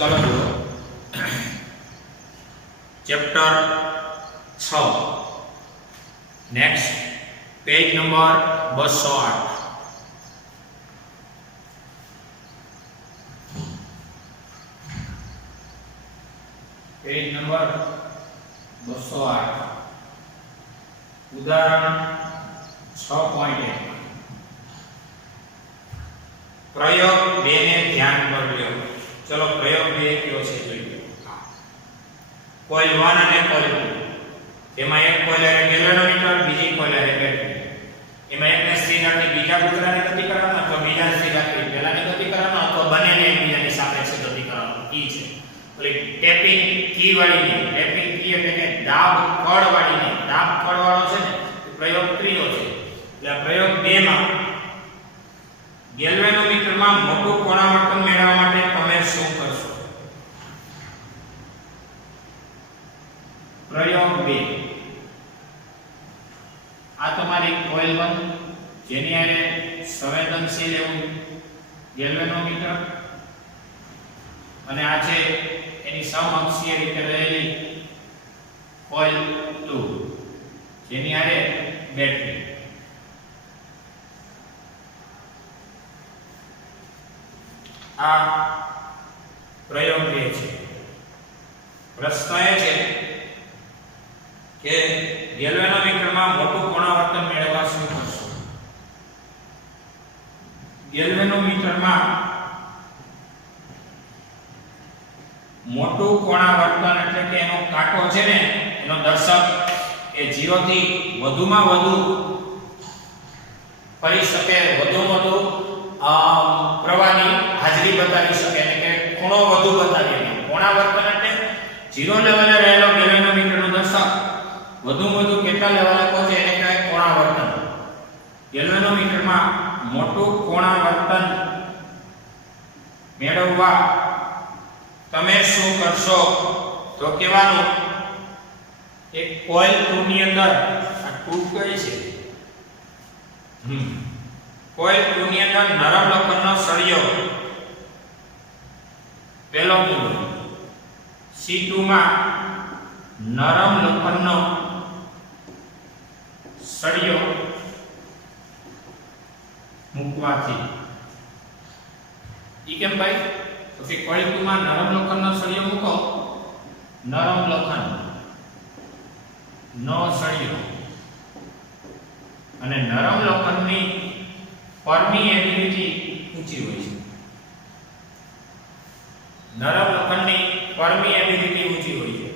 चलो जो chapter 6 next page number 208 page number 208 उदाहरण 6.1 प्रयोग 2 ने ध्यान पर लो। चलो प्रयोग 2 क्यों छे જોઈએ કોઇલ 1 અને કોઇલ 2 તેમાં એક કોઇલ હારે ગેલ્વેનોમીટર બીજી કોઇલ હારે બેટરી એમાં એકને સ્થિર રાખી બીજા કૂતરાને ગતિ કરવાનો અથવા બીજા સ્થિર રાખી પહેલાને ગતિ કરવાનો અથવા બંનેને એકબીજાની સાપેક્ષે ગતિ કરવાનો ઈ છે એટલે ટેપિંગ કી વાળી ને ટેપિંગ કી એટલે કે દાબ કળ વાળી ને દાબ કળ વાળો છે ને પ્રયોગ 3 નો છે એટલે પ્રયોગ 2 માં ગેલ્વેનોમીટરમાં મોટું કોણાવર્તન મેળવવા માટે તમે શું કરશો? प्रयोग 2 आ तुम्हारी कोइल 1 जेनी आरे संवेदनशील एवं गैल्वेनोमीटर અને આ છે એની સમઅક્ષીય રીતે રહેલી કોઇલ 2 જેની આરે બેટરી આ પ્રયોગ 2 છે। પ્રશ્ન એ છે કે ગેલ્વેનોમીટરમાં મોટું કોણાવર્તન મેળવવા શું કરશો? ગેલ્વેનોમીટરમાં મોટું કોણાવર્તન એટલે કે એનો કાંટો છે ને એનો દર્શક એ 0 થી વધુમાં વધુ ફરી શકે, વધુમાં વધુ પ્રવાહની હાજરી બતાવી શકે એટલે કે ખૂણો વધુ બતાવી શકે। કોણાવર્તન એટલે 0 લેવલે રહેલો ગેલ્વેનોમીટરનો દર્શક વધુ કેટલા લેવલે પહોંચે એને કહેવાય કોણાવર્તન। ગેલ્વેનોમીટરમાં મોટું કોણાવર્તન મેળવવા તમે શું કરશો? તો કહેવાનું એક કોઇલ 2 ની અંદર આ 2 કઈ છે? કોઇલ 2 ની અંદર નરમ લોખંડનો સળિયો પહેલો મુદ્દો, C2 માં નરમ લોખંડનો સળિયો મૂકવાથી ઈ કેમ ભાઈ? તો કે કોઇલ 2 માં નરમ લોખંડનો સળિયો મૂકો, નરમ લોખંડ નો સળિયો અને નરમ લોખંડની પરમિએબિલિટી ઊંચી હોય છે। નરમ લોખંડની પરમિએબિલિટી ઊંચી હોય છે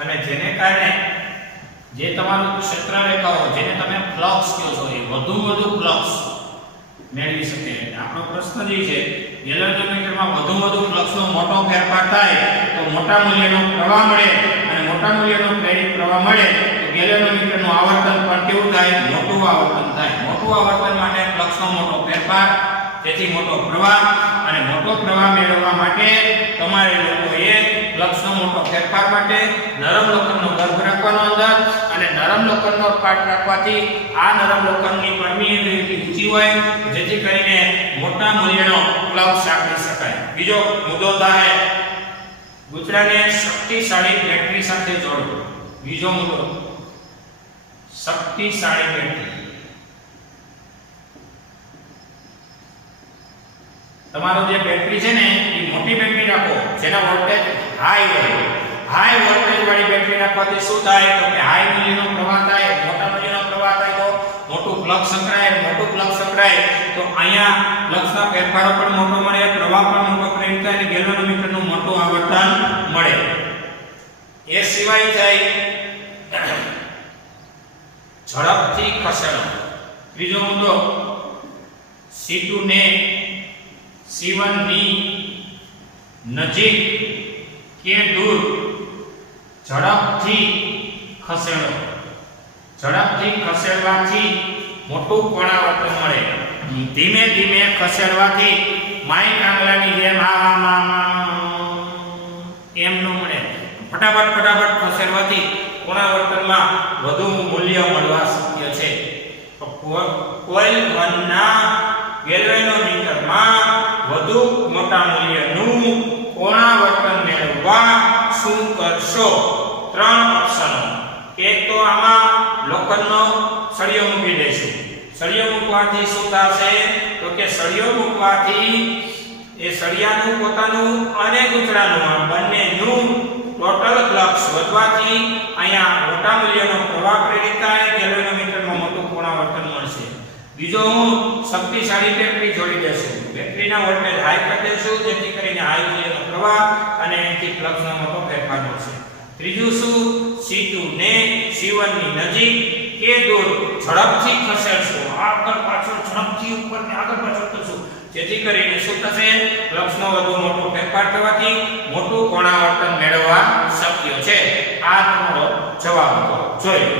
અને જેને કારણે જે તમારું ક્ષેત્ર રેખાઓ જેને તમે ફ્લક્સ કહો છો એ વધુ ફ્લક્સ મેળવી શકે। આપણો પ્રશ્ન જે છે ગેલ્વેનોમીટરમાં વધુ ફ્લક્સનો મોટો ફેરફાર થાય તો મોટા મૂલ્યનો પ્રવાહ મળે અને મોટા મૂલ્યનો પ્રેરિત પ્રવાહ મળે તો ગેલ્વેનોમીટરનું આવર્તન પણ કેવું થાય? મોટું આવર્તન થાય। મોટું આવર્તન માટે ફ્લક્સનો મોટો ફેરફાર, તેથી મોટો પ્રવાહ અને મોટો પ્રવાહ મેળવવા માટે તમારે લોકોએ ફ્લક્સનો મોટો ફેરફાર માટે નરમ લોખંડનો ગર્ભ રાખવાનો અંદર અને નરમ લોખંડનો પાર્ટ રાખવાથી આ નરમ લોખંડની પરમિએબિલિટી ઊંચી હોય જેથી કરીને મોટા મૂલ્યનો ફ્લક્સ આપી શકાય। બીજો મુદ્દો થાય ગુજરાને શક્તિશાળી બેટરી સાથે જોડો। બીજો મુદ્દો શક્તિશાળી બેટરી। તમારો જે બેટરી છે ને એ મોટી બેટરી રાખો જેના વોલ્ટેજ હાઈ હોય। હાઈ વોલ્ટેજ વાળી બેટરી રાખવાથી શું થાય? તો કે હાઈ મૂલ્યનો પ્રવાહ થાય, મોટા મૂલ્યનો પ્રવાહ થાય તો મોટું ફ્લક્સ સંકળાય તો અહીંયા ફ્લક્સના ફેરફારો પણ મોટો મળે, પ્રવાહ પણ મોટો પ્રેરિત થાય અને ગેલ્વેનોમીટરનું મોટું આવર્તન મળે। એ સિવાય થાય ઝડપથી ખસેડો। ત્રીજો મુદ્દો C2 ને C1 ની નજીક કે દૂર ઝડપથી ખસેડો। ઝડપથી ખસેડવાથી મોટું કોણાવર્તન મળે। ધીમે ધીમે ખસેડવાથી માઇક આંગળાની જેમ એમ ન મળે। ફટાફટ ખસેડવાથી કોણાવર્તનમાં વધુ મૂલ્ય મળવા શક્ય છે। તો કોઇલ 1 ના ગેલ્વેનોમીટરમાં વધુ મોટા મૂલ્યનું કોણા શું કરશો? ત્રણ ઓપ્શનો. એક તો આમાં લોખંડનો સળિયો મૂકી દઈશું. સળિયો મૂકવાથી શું થશે? તો કે સળિયો મૂકવાથી એ સળિયાનું પોતાનું અને ગુચરાનું આ બંનેનું ટોટલ ફ્લક્સ વધવાથી અહીંયા મોટા મૂલ્યનો પ્રવાહ પ્રેરિત થાય, ગેલ્વેનોમીટરમાં મોટું પુનરાવર્તન મળશે. બીજો હું શક્તિશાળી બેટરી જોડી દેશું. બેટરીના વોલ્ટેજ હાઈ કરી દેશું જેથી કરીને હાઈ મૂલ્યનો પ્રવાહ અને એથી ફ્લક્સનો મોટો ફેરફાર મળશે. ત્રીજું શું? C2 ને C1 ની નજીક કે દૂર ઝડપથી ખસેડશું. આગળ પાછળ ઝડપથી ઉપર ને આગળ પાછળ કરશું જેથી કરીને શું થશે? ફ્લક્સનો વધુ મોટો ફેરફાર થવાથી મોટું કોણાવર્તન મેળવવા શક્ય છે. આ તમારો જવાબ હતો. જોઈએ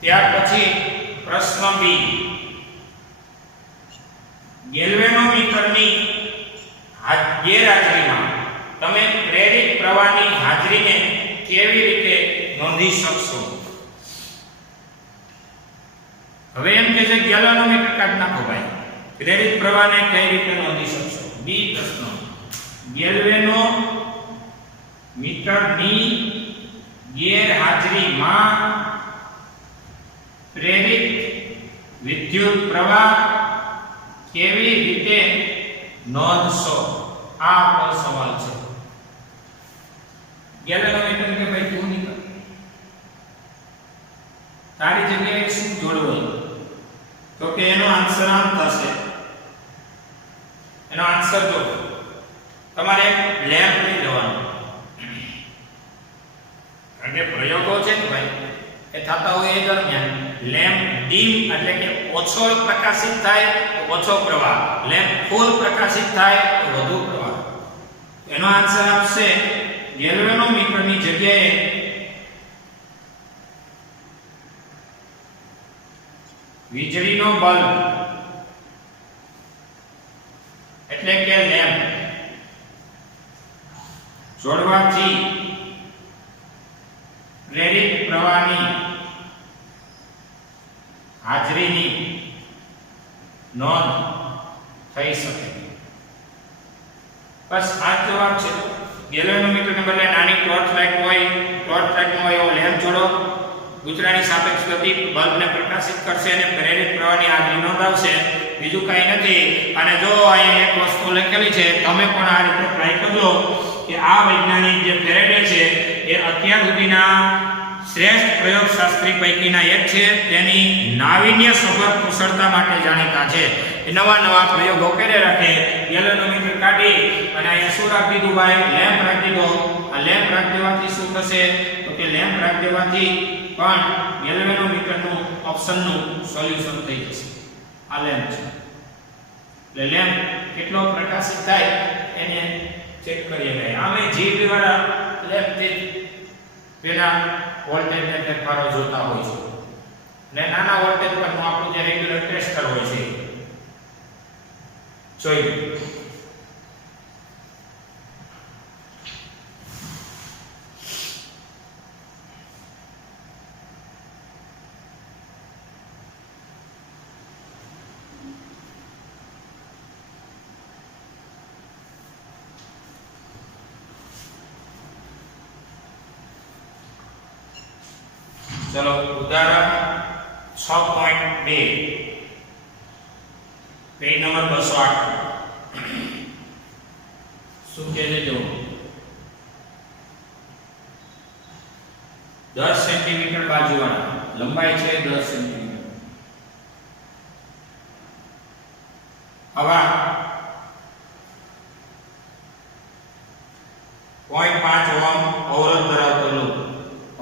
ત્યાર પછી પ્રશ્ન બી. ગેલ્વેનોમીટરની ગેરહાજરીમાં તમે પ્રેરિત પ્રવાહની હાજરીને કેવી રીતે નોંધી શકશો? હવે એમ કે છે ગેલ્વેનોમીટર કાઢી નાખો ભાઈ. પ્રેરિત પ્રવાહને કઈ રીતે નોંધી શકશો? બી પ્રશ્ન. ગેલ્વેનોમીટરની ગેરહાજરીમાં પ્રેરિત વિદ્યુત પ્રવાહ કેવી રીતે નોંધશો? આ આપણો સવાલ છે. ગેલ્વેનોમીટર કે ભાઈ તું નીકળ, તારી જગ્યાએ શું જોડવું? તો કે એનો આન્સર આમ થશે. એનો આન્સર જો તમારે એક લેમ્પ લઈ જવાનો. કારણ કે પ્રયોગો છે ને ભાઈ એ થતા હોય એ દરમિયાન લેમ્પ ડીમ એટલે કે ઓછો પ્રકાશિત થાય તો ઓછો પ્રવાહ, લેમ્પ ફૂલ પ્રકાશિત થાય તો વધુ પ્રવાહ. એનો આન્સર આપશે ગેલ્વેનોમીટરની જગ્યાએ વીજળીનો બલ્બ એટલે કે લેમ્પ જોડવાથી પ્રેરિત પ્રવાહની હાજરીની નોંધ થઈ શકે. બસ આ જવાબ છે. ગેલ્વેનોમીટરને બદલે નાની ટોર્ચ લાઇટ હોય, ટોર્ચ લાઇટમાં એવો લેમ્પ જોડો, ગુચરાની સાપેક્ષ ગતિ બલ્બને પ્રકાશિત કરશે અને પ્રેરિત પ્રવાહની હાજરી નોંધાવશે. બીજું કંઈ નથી. અને જો અહીં એક વસ્તુ લખેલી છે, તમે પણ આ રીતે ટ્રાય કરજો કે આ વૈજ્ઞાનિક જે ફેરેડે છે એ અત્યાર સુધીના શ્રેષ્ઠ પ્રયોગશાસ્ત્રી પૈકીના એક છે. તેની નાવીન્યસભર કુશળતા માટે જાણીતા છે. એ નવા નવા પ્રયોગો કરે રાખે. ગેલ્વેનોમીટર કાઢી અને અહીંયા શું રાખી દીધું ભાઈ? લેમ્પ રાખી દીધો. આ લેમ્પ રાખી દેવાથી શું થશે? તો કે લેમ્પ રાખી દેવાથી પણ ગેલ્વેનોમીટરનું ઓપ્શનનું સોલ્યુશન થઈ જશે. આ લેમ્પ છે એટલે લેમ્પ કેટલો પ્રકાશિત થાય એને ચેક કરીએ ભાઈ. આમે જીબી વાળા લેમ્પથી પેલા વોલ્ટેજને ફેરફારો જોતા હોય છે ને નાના વોલ્ટેજ પરનું આપણું જે રેગ્યુલર ટેસ્ટર હોય છે જોઈએ. चलो उदाहरण 6.2 पेज नंबर 208 શું કહે છે જો 10 સેન્ટીમીટર બાજુવાળા લંબાઈ છે 10 સેન્ટીમીટર હવા 0.5 ઓહમ અવરોધ ધરાવતો લૂપ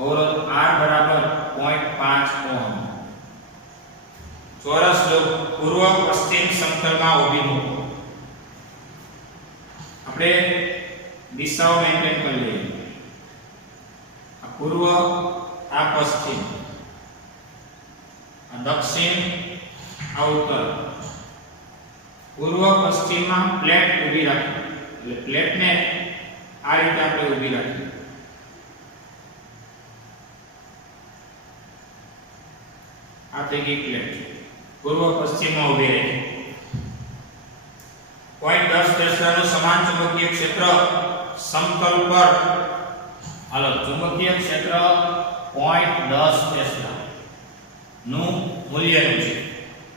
અવરોધ R બરાબર 0.5 ઓહમ ચોરસ લૂપ પૂર્વ પશ્ચિમ સમતલમાં ઊભી મૂકો. આપણે દિશાઓ મેન્ટેન કરી લઈએ. આ પૂર્વ, આ પશ્ચિમ, આ દક્ષિણ, આ ઉત્તર. પૂર્વ પશ્ચિમમાં પ્લેટ ઊભી રાખી, એટલે પ્લેટને આ રીતે આપણે ઊભી રાખી. આ થઈ ગઈ પ્લેટ, પૂર્વ પશ્ચિમમાં ઊભી રહી. પોઈન્ટ 10 ટેસ્લાનું સમાન ચુંબકીય ક્ષેત્ર સમતલ પર, હાલો ચુંબકીય ક્ષેત્ર પોઈન્ટ 10 ટેસ્લા નું મૂલ્યનું છે.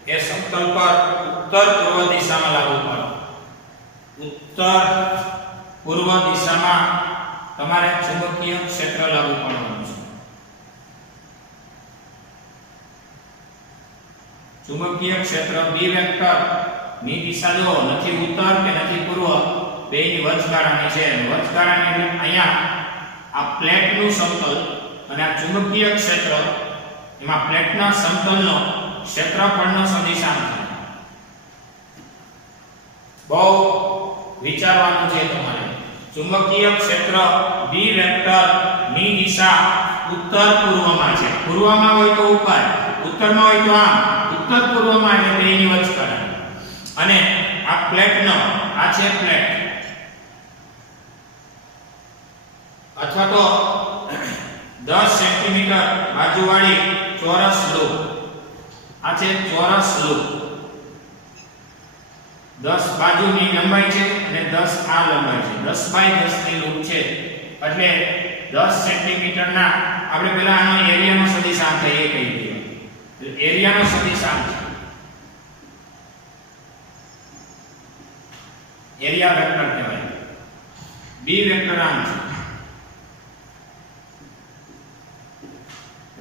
એ સમતલ પર ઉત્તર પૂર્વ દિશામાં લાગુ કરો. ઉત્તર પૂર્વ દિશામાં તમારે ચુંબકીય ક્ષેત્ર લાગુ પાડવાનું છે. ચુંબકીય ક્ષેત્ર બી વેક્ટર ની દિશા જો નથી ઉત્તર કે નથી પૂર્વ, બેની વચગાળાની છે. વચગાળાની એટલે અહીંયા આ પ્લેટનું સમતલ અને આ ચુંબકીય ક્ષેત્ર, એમાં પ્લેટના સમતલનો ક્ષેત્રફળનો સદિશાંક થાય. બહુ વિચારવાનું છે તમારે. ચુંબકીય ક્ષેત્ર બી વેક્ટર ની દિશા ઉત્તર પૂર્વમાં છે. પૂર્વમાં હોય તો ઉપર, ઉત્તરમાં હોય તો આમ. ઉત્તર પૂર્વમાં એટલે બેની વચગાળા. અને આ પ્લેટનો, આ છે પ્લેટ, અથવા તો 10 સેન્ટીમીટર બાજુવાળી ચોરસ લૂપ. આ છે ચોરસ લૂપ. 10 બાજુની લંબાઈ છે અને 10 આ લંબાઈ છે. 10 બાય 10 ની લૂપ છે એટલે 10 સેન્ટીમીટરના આપણે પહેલા આનો એરિયાનો સદિશાંક થાય એ કહી દઈએ. એરિયાનો સદિશાંક છે એરિયા વેક્ટર કહેવાય. બી વેક્ટર આમ છે.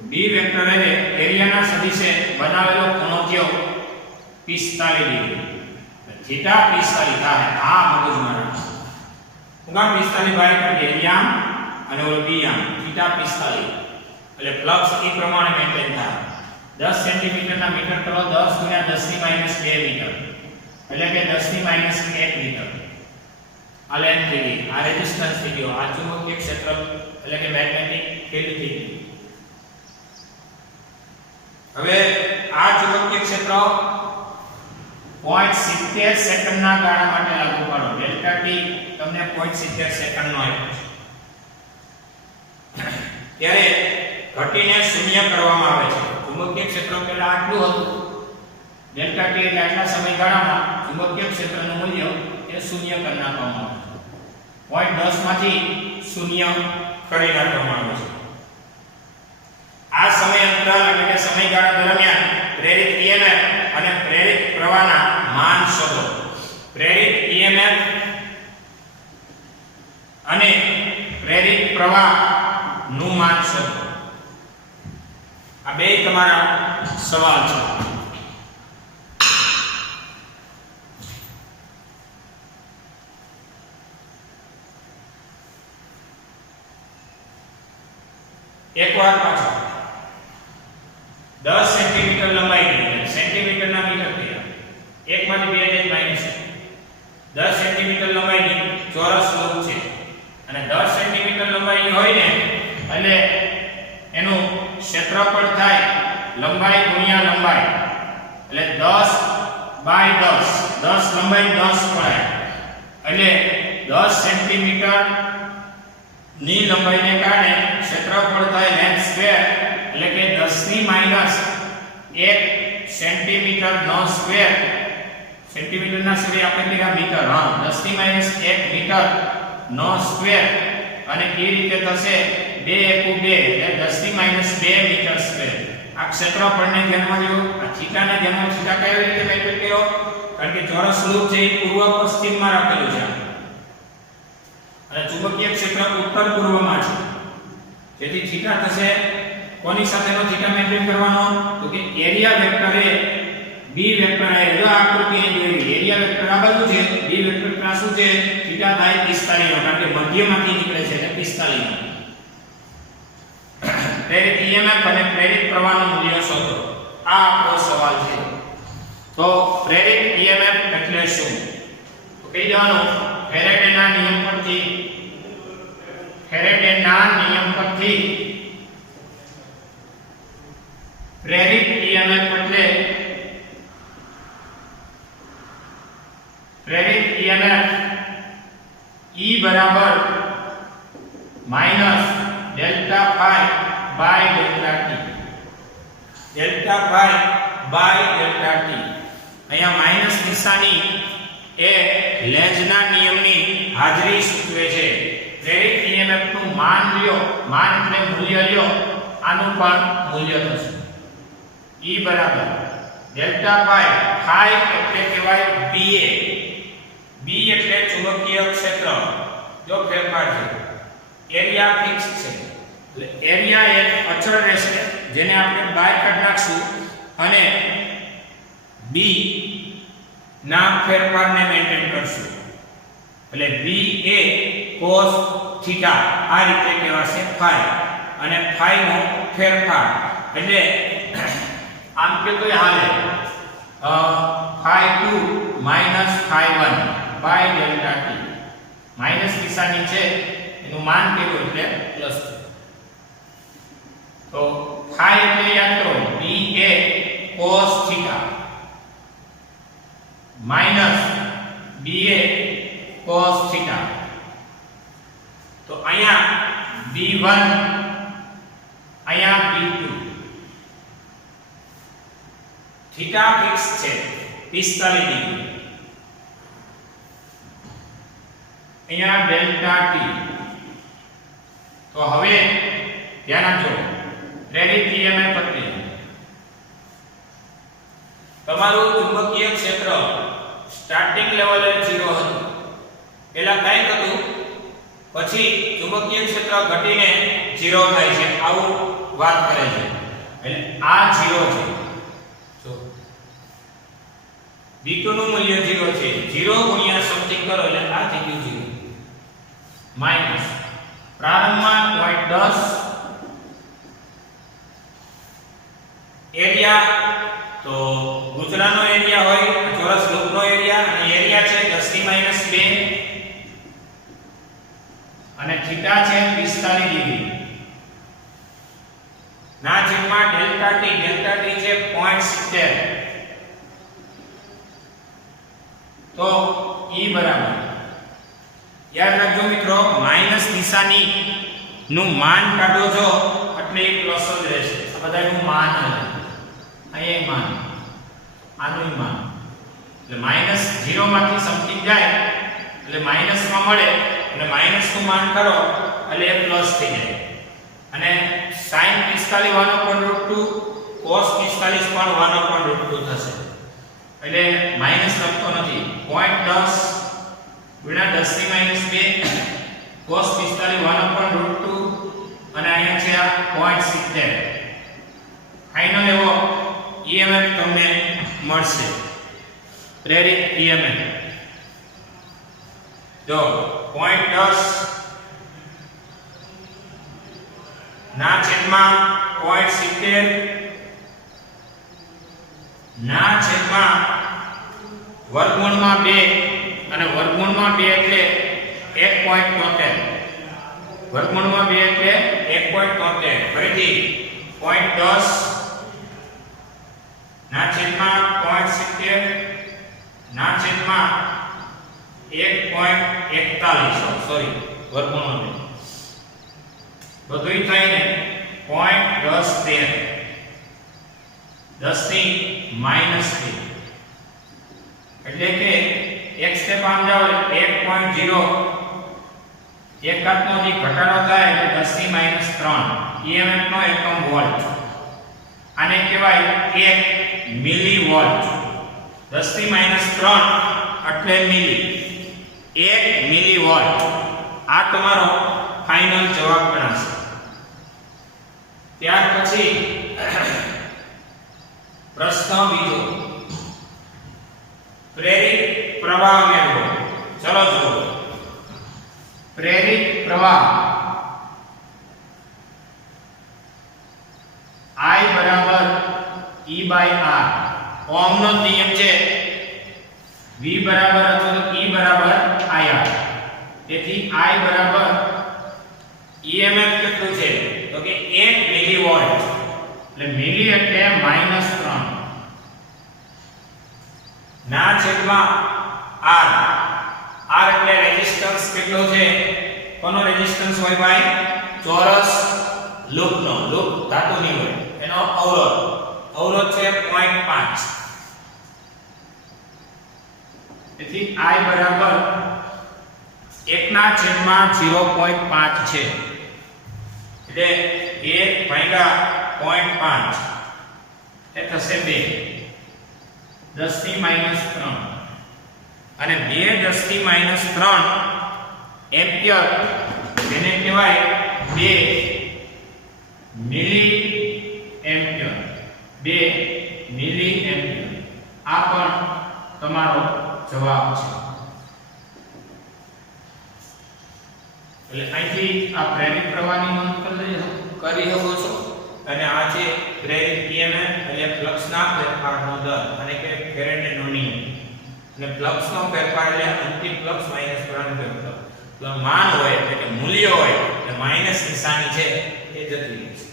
બી વેક્ટર એટલે એરિયાના સદિશે બનાવેલો ખૂણો કયો? 45 ડિગ્રી. થીટા 45 થાય. આ મગજમાં રાખો. ઉગા 45 બાય કરી એરિયા અને ઓલો બી આમ થીટા 45. એટલે ફ્લક્સ એ પ્રમાણે મેન્ટેન થાય. 10 સેન્ટીમીટરના મીટર કરો 10 * 10 ની -2 મીટર, એટલે કે 10 ની -1 મીટર. આ લેન્થ થઈ ગઈ, આ રેઝિસ્ટન્સ થઈ ગયો, આ ચુંબકીય ક્ષેત્ર એટલે કે મેગ્નેટિક ફીલ્ડ થઈ ગયું. હવે આ ચુંબકીય ક્ષેત્ર 0.70 સેકન્ડના ગાળા માટે લાગુ પાડો. ડેલ્ટા ટી તમને 0.70 સેકન્ડનો આપ્યો છે. ત્યારે ઘટીને શૂન્ય કરવામાં આવે છે. ચુંબકીય ક્ષેત્ર પહેલા આટલું હતું. ડેલ્ટા ટી એટલે આટલા સમયગાળામાં ચુંબકીય ક્ષેત્રનું મૂલ્ય એ શૂન્ય કરી નાખવામાં આવે છે. 0.10 માંથી શૂન્ય કરી નાખવામાં આવે છે. આ સમય અંતરાલ એટલે કે સમયગાળા દરમિયાન પ્રેરિત EMF અને પ્રેરિત પ્રવાહના માન શોધો. પ્રેરિત EMF અને પ્રેરિત પ્રવાહ નું માન શોધો. આ બે તમારા સવાલ છે. એક વાર પાછો 10 સેન્ટીમીટર લંબાઈ, સેન્ટીમીટરના મીટર થયા. એકમાંથી 2 જ માઈનસ છે. 10 સેન્ટીમીટર લંબાઈની ચોરસ લૂપ છે અને 10 સેન્ટીમીટર લંબાઈની હોય ને એટલે એનું ક્ષેત્રફળ થાય લંબાઈ ગુણ્યા લંબાઈ, એટલે 10 બાય 10. 10 લંબાઈ 10 પડાય એટલે 10 સેન્ટીમીટર ની લંબાઈને કારણે ક્ષેત્રફળ થાય લેન્થ સ્ક્વેર, એટલે કે 10 ની -1 સેન્ટીમીટર નો સ્ક્વેર. સેન્ટીમીટરના સ્ક્વેર આપણે કીધા મીટર. હા, 10 ની -1 મીટર નો સ્ક્વેર. અને એ રીતે થશે 2 * 2 એટલે 10 ની -2 મીટર સ્ક્વેર. આ ક્ષેત્રફળને ધ્યાનમાં લો. આ થીટાને ધ્યાનમાં, થીટા કઈ રીતે મેન્ટેન કર્યો? કારણ કે ચોરસ લૂપ છે એ પૂર્વ પશ્ચિમમાં રાખેલું છે અને ચુંબકીય ક્ષેત્ર ઉત્તર પૂર્વમાં છે. જેથી થીટા થશે કોની સાથેનો થીટા મેન્ટેન કરવાનો? તો કે એરિયા વેક્ટર એ બી વેક્ટર એ જો આકૃતિને જોઈ, એરિયા વેક્ટર આ બાજુ છે, બી વેક્ટર આ શું છે? થીટા થાય 45 નો, કારણ કે મધ્યમાંથી નીકળે છે એટલે 45 નો. પ્રેરિત EMF અને પ્રેરિત પ્રવાહનું મૂલ્ય શોધો. આ આપણો સવાલ છે. તો પ્રેરિત EMF એટલે શું? તો કહી દેવાનું ફેરેડેના નિયમ પરથી પ્રેરિત EMF એટલે E બરાબર minus delta phi by delta T. Delta phi by delta T. અહીંયા માઈનસ નિશાની એ લેન્ઝના નિયમની હાજરી સૂચવે છે. પ્રેરિત EMF નું માન લ્યો, માન એટલે મૂલ્ય લ્યો, આનું પણ મૂલ્ય થશે. E બરાબર ડેલ્ટા ફાઈ, ફાઈ એટલે કહેવાય BA. B એટલે ચુંબકીય ક્ષેત્ર, જો ફેરફાર છે. એરિયા ફિક્સ છે, એટલે એરિયા એક અચળ રહેશે, જેને આપણે બાય કાઢી નાખશું અને B ના ફેરફારને મેન્ટેન કરશું. એટલે B એ cos થીટા આ રીતે કહેવાશે ફાઈ, અને ફાઈ નો ફેરફાર એટલે આમ કે તો હાલે phi2 minus phi1 by delta t. Minus નિશાની છે એનું માન કેવું એટલે પ્લસ છે. તો phi એટલે યાદ કરો b એ cos થીટા minus b એ cos થીટા. તો અહીંયા b1 અહીંયા b2. થીટા ફિક્સ છે 45 ડિગ્રી. અહીંયા ડેલ્ટા ટી. તો હવે ધ્યાન આપજો પ્રેરિત EMF એટલે તમારું ચુંબકીય ક્ષેત્ર સ્ટાર્ટિંગ લેવલે 0 હતું, પહેલા કંઈક હતું, પછી ચુંબકીય ક્ષેત્ર ઘટીને 0 થાય છે, આવું વાત કરે છે. એટલે આ 0 છે. B2 નું મૂલ્ય 0 છે. 0 ગુણ્યા સમથિંગ કરો એટલે આ થઈ ગયું 0 માઈનસ પ્રારંભમાં 0.10 એરિયા. તો ગુજરાનો એરિયા હોય, ચોરસ લૂપનો એરિયા, અને એરિયા છે 10⁻², અને થીટા છે 45 ડિગ્રી ના છેદમાં ડેલ્ટા ટી. ડેલ્ટા ટી છે 0.70. તો E બરાબર યાદ રાખજો મિત્રો, માઈનસ નિશાની નું માન કાઢો છો એટલે એ પ્લસ જ રહેશે. આ બધાનું માન આવે, અહીંયા માન, આનું માન, એટલે માઈનસ 0 માંથી સમથિંગ જાય એટલે માઈનસ માં મળે, એટલે માઈનસ નું માન કરો એટલે એ પ્લસ થઈ જાય. અને sin 45 1/√2 cos 45 પણ 1/√2 થશે. એટલે માઈનસ લખતો નથી. 0.10 ગુણ્યા 10⁻², cos 45 1/√2, અને અહીંયા છે આ 0.70. ફાઇનલ એવો EMF તમને મળશે, પ્રેરિત EMF. જો 0.10 ના છેદમાં 0.70 ના છેદમાં વર્ગમૂળમાં 2, અને વર્ગમૂળમાં 2 એટલે 1.73. વર્ગમૂળમાં 2 એટલે 1.73. ફરીથી 0.10 ના છેદમાં 0.70 ના છેદમાં 1.41. સોરી, વર્ગમૂળમાં 2 બધુંય થઈને 0.1013. 10 ની -2 એટલે કે એક સ્ટેપ આમ જાવ એટલે 1.0, એક ઘાતનો જે ઘટાડો થાય એટલે 10 ની -3. EMF નો એકમ વોલ્ટ. આને કહેવાય 1 મિલીવોલ્ટ. 10 ની -3 એટલે મિલી, 1 મિલીવોલ્ટ. આ તમારો ફાઇનલ જવાબ ગણાશે. ત્યાર પછી પ્રશ્ન બીજો, પ્રેરિત પ્રવાહ મેળવો. ચલો જુઓ, પ્રેરિત પ્રવાહ I બરાબર E/R. ઓહમનો નિયમ છે V બરાબર અથવા તો E બરાબર IR. તેથી I બરાબર EMF કેટલું છે તો કે 1 મિલીવોલ્ટ. એટલે મિલી એટલે -3 ના છેદમાં R. R એટલે રેઝિસ્ટન્સ કેટલો છે? કોનો રેઝિસ્ટન્સ હોય ભાઈ? ચોરસ લૂપનો. લૂપ ધાતુની હોય એનો અવરોધ. અવરોધ છે 0.5. તેથી I બરાબર 1/0.5 છે. એટલે 1/0.5 એ થશે 2 10⁻³ અને 2 10⁻³ એમ્પિયર જેને કહેવાય 2 મિલી એમ્પિયર. 2 મિલી એમ્પિયર. આ પણ તમારો જવાબ છે. એટલે અહીંથી આ પ્રેરિત પ્રવાહની નોંધ કરી શકો છો અને આ છે પ્રેરિત EMF એટલે ફ્લક્સના ફેરફારનો દર અને કે ફેરેડેનો નિયમ. અને ફ્લક્સનો ફેરફાર એટલે અંતિમ ફ્લક્સ માઈનસ કરંટ ફેરફાર. તો માન હોય એટલે કે મૂલ્ય હોય એટલે માઈનસ નિશાની છે એ જતી રહે છે.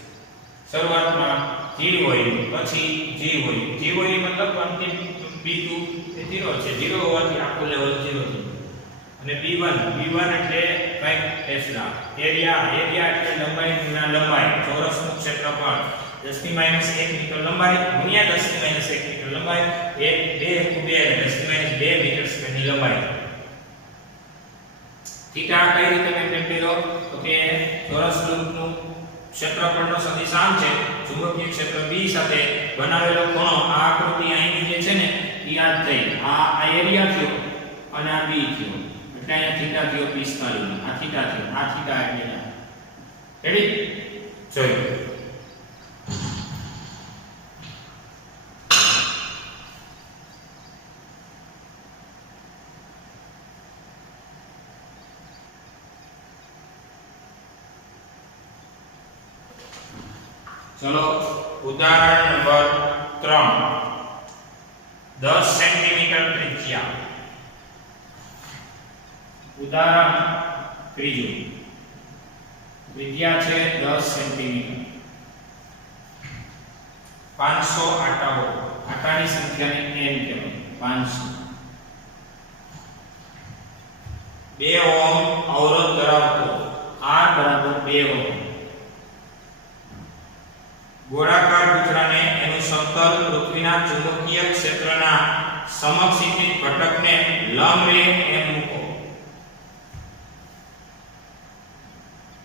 શરૂઆતમાં G હોય પછી G હોય. G હોય મતલબ અંતિમ B2 એ 0 છે. 0 હોવાથી આખું લેવલ 0 છે. અને B1 એટલે કંઈક ટેસ્લા. એરિયા એટલે લંબાઈ ગુણ્યા લંબાઈ. ચોરસનું ક્ષેત્રફળ 10⁻1 મીટર લંબાઈ ગુણ્યા 10⁻1 મીટર લંબાઈ 1 2 10⁻2 મીટર સ્ક્વેરની લંબાઈ. થીટા કઈ રીતે મેન્ટેન કર્યો તો કે ચોરસ લૂપનું ક્ષેત્રફળનો સદિશાંક છે ચુંબકીય ક્ષેત્ર B સાથે બનાવેલો ખૂણો. આ આકૃતિ અહીંની જે છે ને એ યાદ થઈ. આ એરિયા થયો અને આ B થયો એટલે અહીંયા થીટા થયો 45. આ થીટા થયો. આ થીટા એટલે રેડી જોઈ. चलो उदाहरण नंबर 3 10 सेंटीमीटर त्रिज्या. उदाहरण त्रीजू त्रिज्या છે 10 સેન્ટીમીટર. 500 આટાઓ. આટાની સંખ્યાને n કહેવાય 500. 2 ઓહમ અવરોધ ધરાવતો R બરાબર 2 ઓહમ ગોળાકાર ગુચરાને એનું સમતલ પૃથ્વીના ચુંબકીય ક્ષેત્રના સમક્ષિતિજ ઘટકને લંબ રે એમ મૂકો.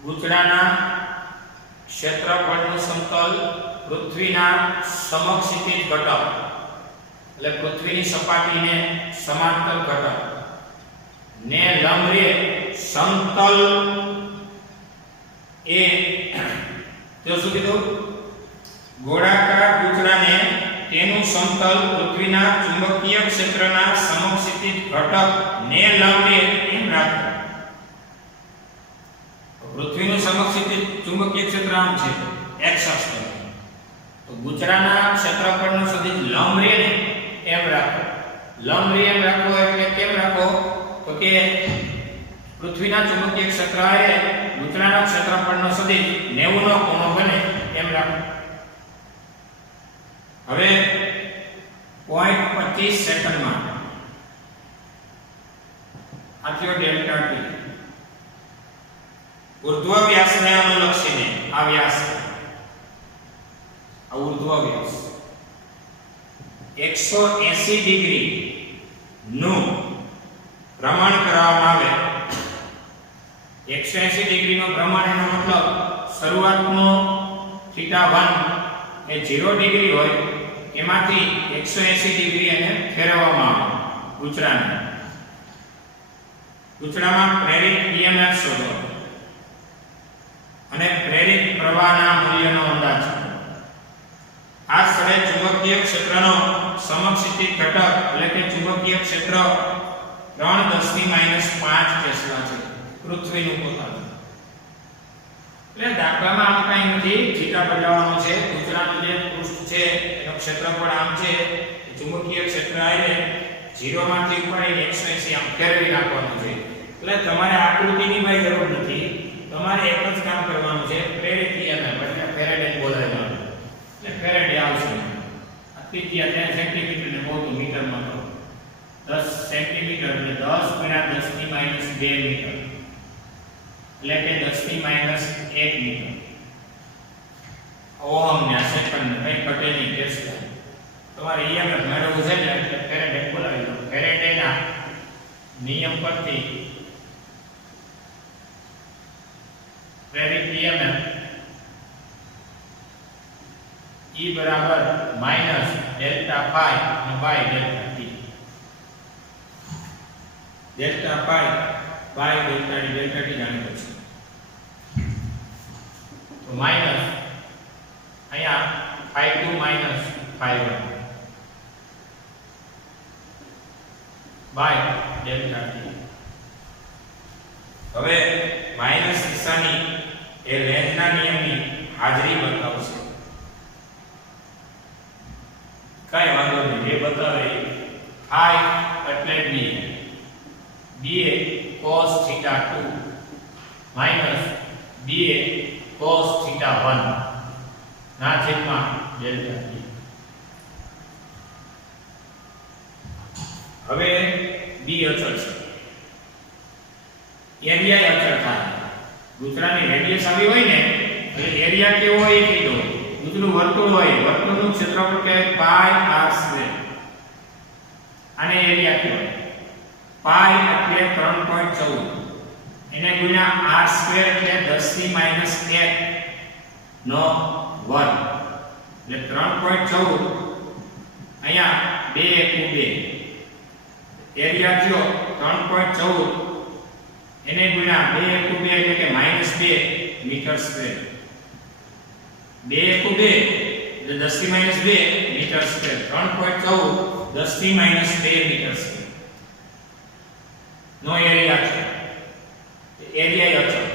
ગુચરાના ક્ષેત્રફળનું સમતલ પૃથ્વીના સમક્ષિતિજ ઘટક એટલે પૃથ્વીની સપાટીને સમાંતર ઘટક ને લંબ રે સમતલ એ તો શું કીધું? ગોળાકાર ગુચરાને તેનું સમતલ પૃથ્વીના ચુંબકીય ક્ષેત્રના સમક્ષિતિજ ઘટક ને લંબે એમ રાખો. પૃથ્વીનું સમક્ષિતિજ ચુંબકીય ક્ષેત્ર આમ છે x અક્ષ પર. તો ગુચરાના ક્ષેત્રફળનો સદિશ લંબ રે ને એમ રાખો. લંબ રે એમ રાખો એટલે કેમ રાખો તો કે પૃથ્વીના ચુંબકીય ક્ષેત્ર એ ગુચરાના ક્ષેત્રફળનો સદિશ 90 નો ખૂણો બને એમ રાખો. હવે 0.25 સેકન્ડમાં આથિયો ડેલ્ટા T ઉર્ધ્વ વ્યાસને અનુલક્ષીને આ વ્યાસ આ ઉર્ધ્વ વ્યાસ 180 ડિગ્રી નું ભ્રમણ કરવામાં આવે. 180 ડિગ્રીનો ભ્રમણ એનો મતલબ શરૂઆતનો θ1 એ 0 ડિગ્રી હોય એમાંથી 180 ડિગ્રી એને ફેરવવામાં આવે ગુચરાને. ગુચરામાં પ્રેરિત EMF શોધો અને પ્રેરિત પ્રવાહના મૂલ્યનો અંદાજ કરો. આ સ્થળે ચુંબકીય ક્ષેત્રનો સમક્ષિતિજ ઘટક એટલે કે ચુંબકીય ક્ષેત્ર 3 10⁻5 ટેસ્લા છે પૃથ્વીનું પોતાનું. એટલે દાખલામાં આમ કંઈ નથી, થીટા બદલવાનો છે. ગુચરાનું જે પૃષ્ઠ છે એનો ક્ષેત્રફળ આમ છે, ચુંબકીય ક્ષેત્ર આને 0 માંથી ઉપાડીને 180 આમ ફેરવી નાખવાનું છે. એટલે તમારે આકૃતિની ભાઈ જરૂર નથી, તમારે એક જ કામ કરવાનું છે, પ્રેરિત EMF એટલે ફેરાડે બોલાવવાનું. એટલે ફેરાડે આવશે. આ ત્રિજ્યા 10 સેન્ટીમીટર ને બહુ તો મીટરમાં કરો. 10 સેન્ટીમીટર એટલે 10 × 10 ની -2 મીટર. એટલે કે 10 ની -1 મીટર. ઓહમ ને સેકન્ડ કઈ ઘટેની ટેસ્લા. તમારે EMF મેળવવું છે ને એટલે ફેરાડે બોલાવી લો. ફેરાડેના નિયમ પરથી પ્રેરિત EMF E બરાબર minus delta phi by delta T. Delta phi by delta T, delta T જાણીએ છીએ. તો માઈનસ અહીંયા phi2 minus phi1 by delta T. હવે માઈનસ નિશાની એ લેન્ઝના નિયમની હાજરી બતાવશે. કાઈ વાંધો નહીં, જે બતાવે i એટલે b એ cos θ2 માઈનસ b એ cos θ1 ના છેદમાં ડેલ્ટા ટી. હવે b અચળ છે, એરિયા અચળ થાય. દૂસરાની રેડિયસ આવી હોય ને એટલે એરિયા કેવો હોય એ કહી દો. દૂસરું વર્તુળ હોય, વર્તુળનું ક્ષેત્રફળ કહેવાય પાઈ r². આને એરિયા કહેવાય. પાઈ એટલે 3.14, એને ગુણ્યા r² એટલે 10 ની -1 નો વર્ગ એટલે 3.14. અહીંયા 2 * 2 એરિયા થયો 3.14, એને ગુણ્યા 2 * 2 એટલે કે -2 મીટર સ્ક્વેર. 2 * 2 એટલે 10 ની -2 મીટર સ્ક્વેર. 3.14 10 ની -2 મીટર સ્ક્વેર નો એરિયા છે. એરિયા અચળ.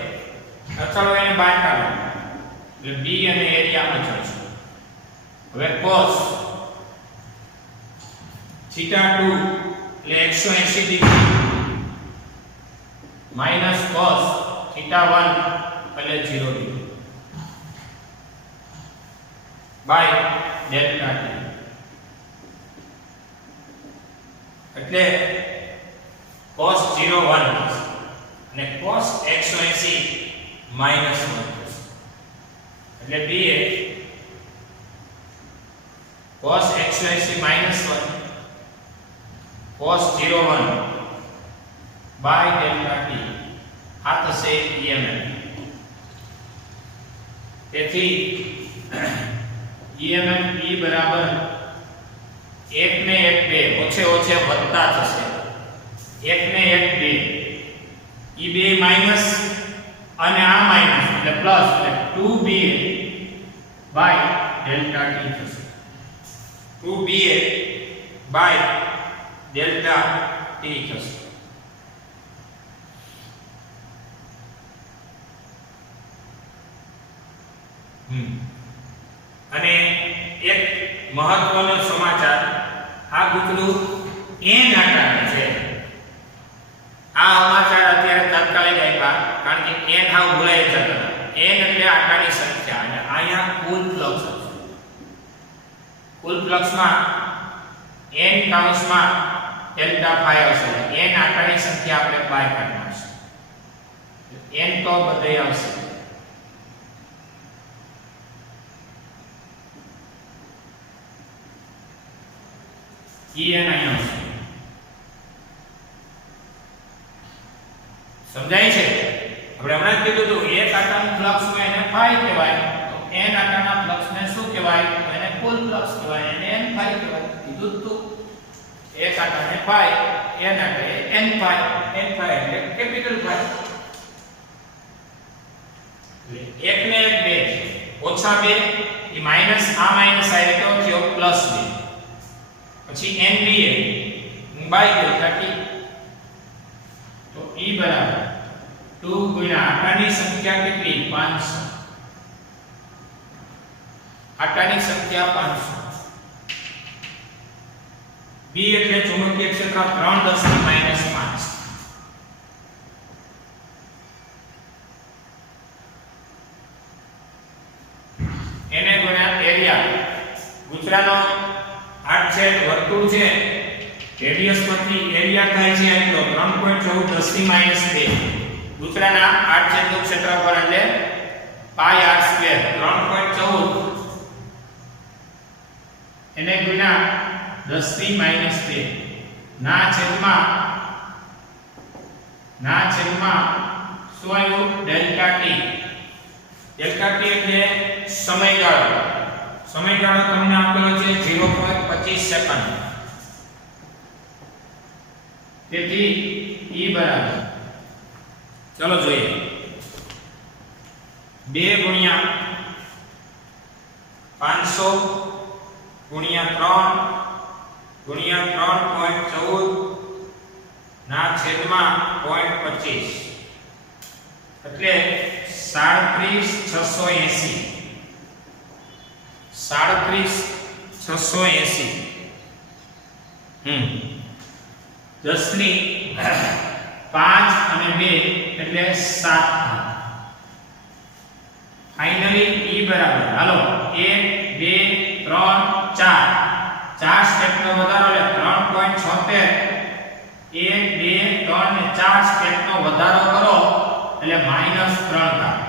અચળ હોય એને બહાર કાઢો એટલે b અને એરિયા અચળ છે. હવે cos θ2 એટલે 180 ડિગ્રી માઈનસ cos θ1 એટલે 0 ડિગ્રી બાય ડેલ્ટા ટી. એટલે cos 0 1 અને cos 180 -1 એટલે b A cos 180 -1 cos 0 1 by delta t આ થશે EMF. તેથી EMF E બરાબર 1 ને 1 2 ઓછે ઓછે વધતા થશે. 1 ને 1 2 E બે માઈનસ અને આ માઈનસ એટલે પ્લસ એટલે 2ba by delta t થશે. 2ba by delta t થશે. અને એક મહત્વનો સમાચાર, આ ગુચલું n આકારનું છે. આ સમાચાર અત્યારે તાત્કાલિક આપ્યા કારણ કે n હાવ ભૂલાઈ જતા. n એટલે આકારની સંખ્યા અને અહીંયા કુલ ફ્લક્સ છે. કુલ ફ્લક્સમાં n કાઉન્સમાં ડેલ્ટા phi આવશે. n આકારની સંખ્યા આપણે બહાર કાઢી નાખશું. n તો બધે આવશે. અહીંયા આવશે. સમજાય છે? આપણે હમણાં જ કીધું હતું એક આકારનું ફ્લક્સ હોય એને phi કહેવાય. તો n આકારના ફ્લક્સને શું કહેવાય? એને કુલ ફ્લક્સ કહેવાય. એને n phi કહેવાય. કીધું તું એક આકારને phi, n આકારે n phi એટલે કેપિટલ phi. એટલે 1 ને 1 2 ઓછા 2 એ માઈનસ આ માઈનસ આવે તો થયો પ્લસ 2. પછી NBA બાય ડેલ્ટા t. તો E બરાબર 2 ગુણ્યા આકારની સંખ્યા કેટલી 500 આટાની સંખ્યા 500. B એટલે ચુંબકીય ક્ષેત્ર 3 10 ની -5. એને ગુણ્યા એરિયા. ગુજરાનો આડછેદ વર્તુળ છે, રેડિયસ પરથી એરિયા થાય છે એટલો 3.14 10 ની -2. ગુજરાના આડછેદનું ક્ષેત્રફળ એટલે પાઈ r સ્ક્વેર 3.14 એને ગુણ્યા 10 ની -2 ના છેદમાં શું આવ્યું? Delta T. ડેલ્ટા ટી એટલે સમયગાળો. સમયગાળો તમને આપેલો છે 0.25 સેકન્ડ. તેથી E બરાબર, ચલો જોઈએ, 2 ગુણ્યા 500 ગુણ્યા 3 ગુણ્યા 3.14 ના છેદમાં 0.25 એટલે 37680. 37680 10 ની 5 અને 2 એટલે 7. ફાઇનલી E બરાબર, હાલો 1 2 3 4 4 સ્ટેપનો વધારો એટલે 3.76 1 2 3 ને 4 સ્ટેપનો વધારો કરો એટલે -3 ઘાત.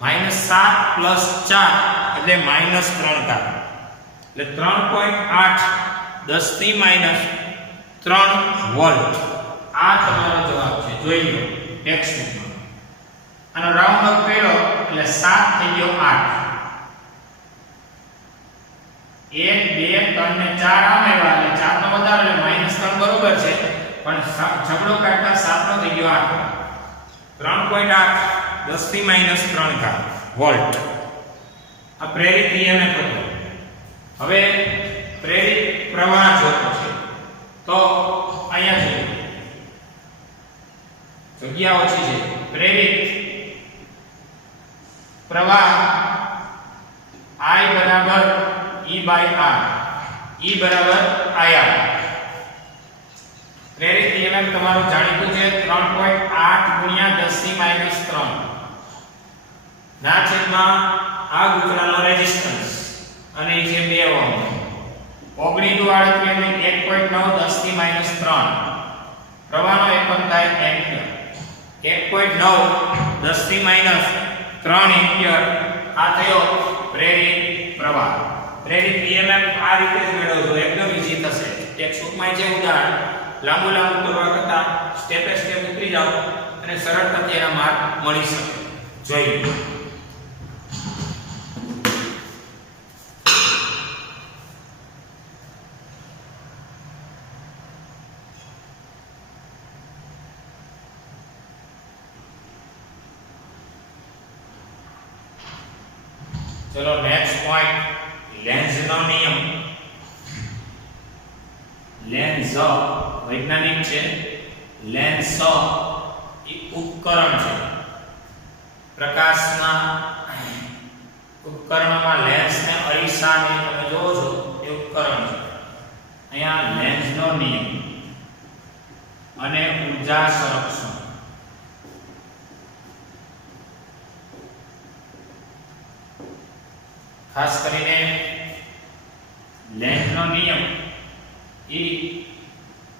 -7 + 4 એટલે -3 ઘાત એટલે 3.8 10 ની -3 વોલ્ટ. આ તમારો જવાબ છે, જોઈ લો ટેક્સ્ટબુકમાં. આનો રાઉન્ડ અપ કર્યો એટલે 7 થઈ ગયો 8. 1 2 3 ને 4 આમ આવ્યા એટલે 4 નો વધારો એટલે -3 બરોબર છે, પણ છગડો કાઢતા 7 નો થઈ ગયો 8. 3.8 10 ની -3 ઘાત વોલ્ટ. આ પ્રેરિત EMF હતો. હવે પ્રેરિત પ્રવાહ જોતો છે તો અહીંયા જોઈએ, જગ્યા ઓછી છે. પ્રેરિત પ્રવાહ I બરાબર E/R. E બરાબર IR. પ્રેરિત EMF તમારું જાણીતું છે 3.8 ગુણ્યા 10 ની -3 ના છેદમાં આ ગુજરાનો રેઝિસ્ટન્સ અને એ છે 2 ઓહ્મ. 19 એટલે 1.9 10 ની -3. પ્રવાહનો એકમ થાય એમ્પિયર. 1.9 10 ની -3 એમ્પિયર. આ થયો પ્રેરિત પ્રવાહ. પ્રેરિત EMF આ રીતે જ મેળવજો, એકદમ ઈઝી થશે. ટેક્સ્ટબુકમાં છે ઉદાહરણ, લાંબુ કરવા કરતા સ્ટેપે સ્ટેપ ઉતરી જાઓ અને સરળતાથી એના માર્ક મળી શકે. જોઈએ, ચલો નેક્સ્ટ પોઈન્ટ, લેન્ઝનો નિયમ. લેન્ઝ વૈજ્ઞાનિક છે, લેન્સ એ ઉપકરણ છે. પ્રકાશના ઉપકરણોમાં લેન્સને અરીસાને તમે જોવો છો એ ઉપકરણ છે. અહીંયા લેન્ઝનો નિયમ અને ઊર્જા સંરક્ષણ. ખાસ કરીને લેન્ઝનો નિયમ એ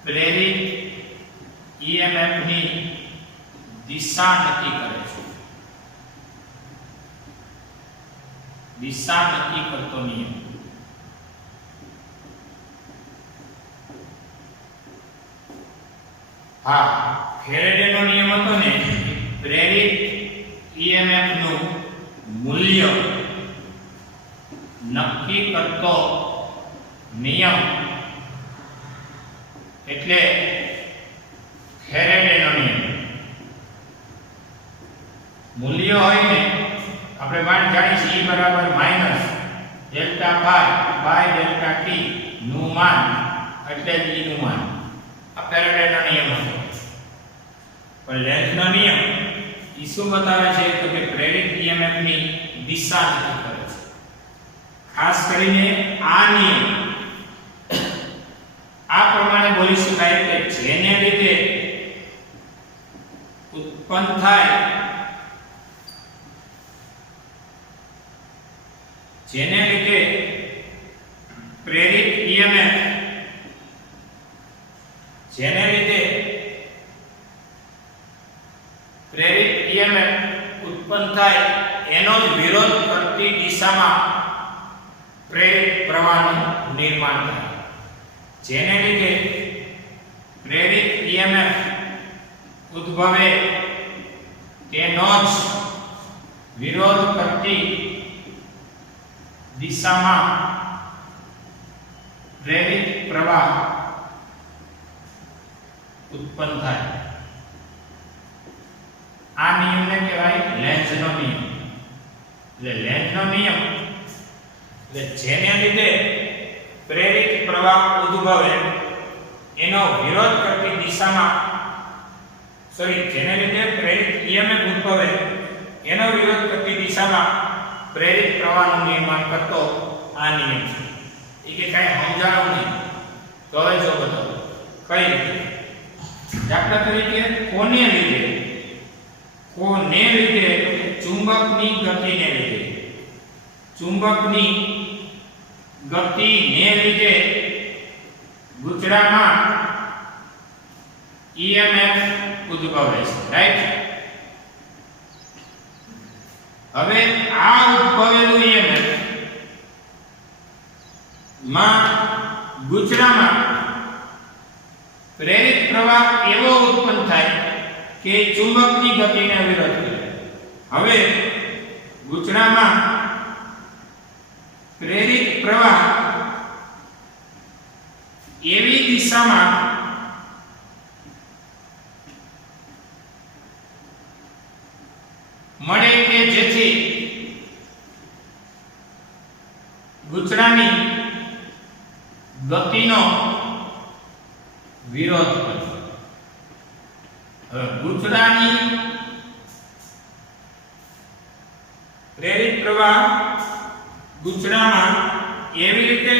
પ્રેરિત EMF ની દિશા નક્કી કરે છે. દિશા નક્કી કરતો નિયમ. હા, ફેરેડેનો નિયમ હતો ને, પ્રેરિત EMF નું મૂલ્ય નક્કી કરતો નિયમ એટલે ફેરેડેનો નિયમ. મૂલ્ય હોય ને, આપણે વાત જાણીએ છીએ E બરાબર delta phi by delta T નું માન એટલે E નું માન. આ ફેરેડેનો નિયમ હતો. પણ લેન્ઝનો નિયમ એ શું બતાવે છે તો કે પ્રેરિત EMF ની દિશા નક્કી કરે છે. ખાસ કરીને આ નિયમ આ પ્રમાણે બોલી શકાય કે જેને લીધે ઉત્પન્ન થાય જેને લીધે પ્રેરિત EMF જેને લીધે પ્રેરિત EMF ઉત્પન્ન થાય એનો જ વિરોધ કરતી દિશામાં પ્રેરિત પ્રવાહનું નિર્માણ થાય જેને લીધે પ્રેરિત EMF ઉદ્ભવે તેનો જ વિરોધ કરતી દિશામાં પ્રેરિત પ્રવાહ ઉત્પન્ન થાય આ નિયમને કહેવાય લેન્ઝનો નિયમ એટલે લેન્ઝનો નિયમ એટલે જેને લીધે પ્રેરિત પ્રવાહ ઉદ્ભવે એનો વિરોધ કરતી દિશામાં જેને લીધે પ્રેરિત EMF ઉદ્ભવે એનો વિરોધ કરતી દિશામાં પ્રેરિત પ્રવાહનું નિર્માણ કરતો આ નિયમ છે એ કે કાંઈ સમજાણું નહીં તો હવે જો બતાવો કઈ રીતે દાખલા તરીકે કોને લીધે ચુંબકની ગતિને લીધે ચુંબકની ગતિને લીધે ગુચડામાં EMF ઉદ્ભવે છે રાઈટ હવે આ ઉદ્ભવેલું EMF માં ગુચડામાં પ્રેરિત પ્રવાહ એવો ઉત્પન્ન થાય કે ચુંબકની ગતિને વિરોધ કરે હવે ગુચડામાં પ્રેરિત પ્રવાહ એવી દિશામાં મળે કે જેથી ગુચડાની ગતિનો વિરોધ કરે હવે ગુચડાની પ્રેરિત પ્રવાહ ગુચડામાં એવી રીતે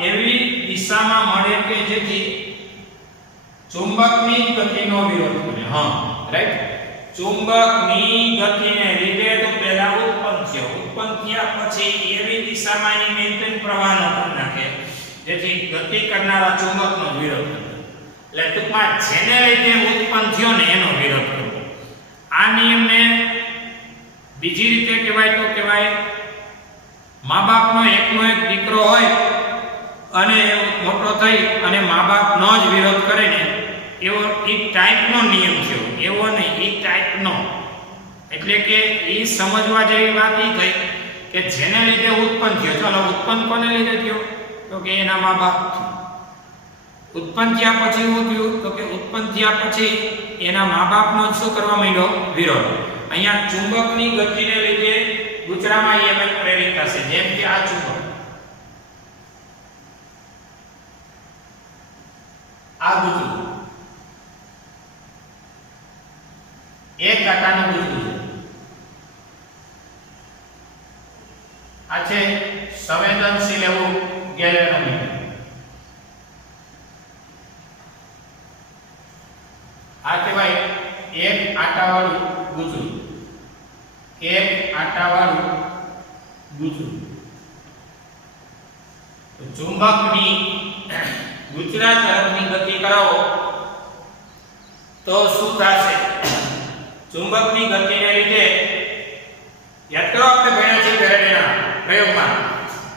એવી દિશામાં મળે કે જેથી ચુંબકની ગતિનો વિરોધ કરે રાઈટ ચુંબકની ગતિને લીધે તો પહેલા ઉત્પન્ન થયા પછી એવી દિશામાં એ મેન્ટેન પ્રવાહનો કરી નાખે જેથી ગતિ કરનારા ચુંબકનો વિરોધ કરે એટલે ટૂંકમાં જેને લીધે ઉત્પન્ન થયો ને એનો વિરોધ કરવો આ નિયમને બીજી રીતે કહેવાય તો કહેવાય મા બાપનો એકનો એક દીકરો હોય અને મોટો થઈ અને મા બાપનો જ વિરોધ કરે ને એવો એ ટાઈપનો નિયમ થયો એવો નહીં એ ટાઈપનો એટલે કે એ સમજવા જેવી વાત એ થઈ કે જેને લીધે ઉત્પન્ન થયો ચાલો ઉત્પન્ન કોને લીધે થયો તો કે એના મા બાપ ઉત્પન્ન થયા પછી શું થયું તો કે ઉત્પન્ન થયા પછી એના મા બાપનો શું કરવા માંડ્યો વિરોધ અહીંયા ચુંબકની ગતિને લીધે ગુચડામાં EMF પ્રેરિત થશે જેમ કે આ ચુંબક આ ગુચડું એક કાંટાનું ગુચડું છે આ છે સંવેદનશીલ એવું ગેલ્વેનોમીટર આ કહેવાય એક આટાવાળું ગુચડું એક આટાવાળું ગુચડું ચુંબકની ગુચડા તરફની ગતિ કરાવો તો શું થશે ચુંબકની ગતિને લીધે યાદ કરો આપણે ભણ્યા છે ફેરાડેના પ્રયોગમાં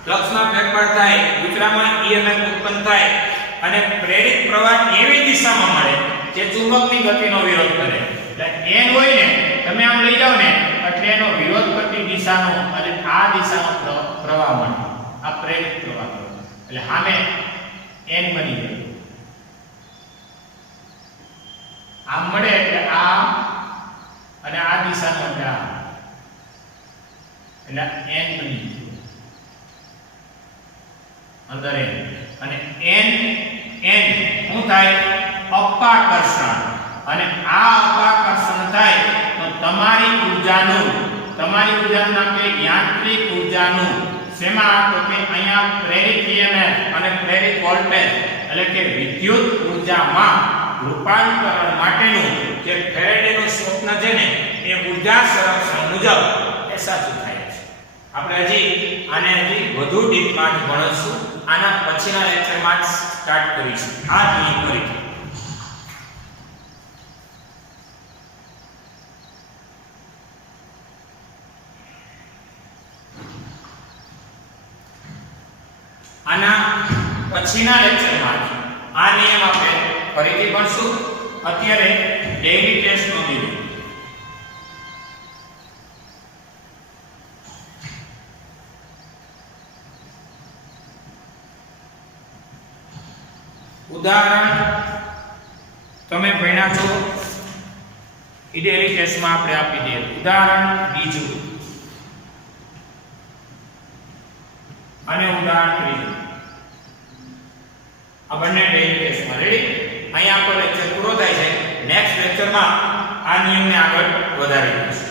ફ્લક્સમાં ફેરફાર થાય ગુચડામાં EMF ઉત્પન્ન થાય અને પ્રેરિત પ્રવાહ એવી દિશામાં મળે જે ચુંબકની ગતિનો વિરોધ કરે એટલે n હોય ને તમે આમ લઈ જાવ ને એટલે એનો વિરોધ કરતી દિશાનો અને આ દિશાનો પ્રવાહ મળે આ પ્રેરિત પ્રવાહ એટલે સામે n બની જાય આમ મળે એટલે આ અને આ દિશાનો એટલે આ એટલે n બની જાય અંદર n અને n શું થાય અપાકર્ષણ અને આ અપાકર્ષણ થાય તો તમારી ઊર્જાનું નામ કે યાંત્રિક ઊર્જાનું શેમાં તો કે અહીંયા પ્રેરિત EMF અને પ્રેરિત વોલ્ટેજ એટલે કે વિદ્યુત ઊર્જામાં રૂપાંતરણ માટેનું જે ફેરેડેનું સ્વપ્ન છે ને એ ઊર્જા સંરક્ષણ મુજબ એ સાચું થાય છે. આપણે આને વધુ ડીપમાં ભણીશું. આના પછીના લેક્ચરમાં સ્ટાર્ટ કરીશું આ નિયમ ફરીથી. આના પછીના લેક્ચરમાં આ નિયમ આપણે ફરીથી ભણશું. અત્યારે ડેઇલી ટેસ્ટ નોંધી લો. ઉદાહરણ તમે ભણ્યા છો એ ડેઇલી ટેસ્ટમાં આપણે આપી દઈએ. ઉદાહરણ બીજું અને ઉદાહરણ ત્રીજું આ બંને ડેઇલી ટેસ્ટમાં. રેડી? અહીંયા આપણો લેક્ચર પૂરો થાય છે. નેક્સ્ટ લેક્ચરમાં આ નિયમને આગળ વધારી દઈશું.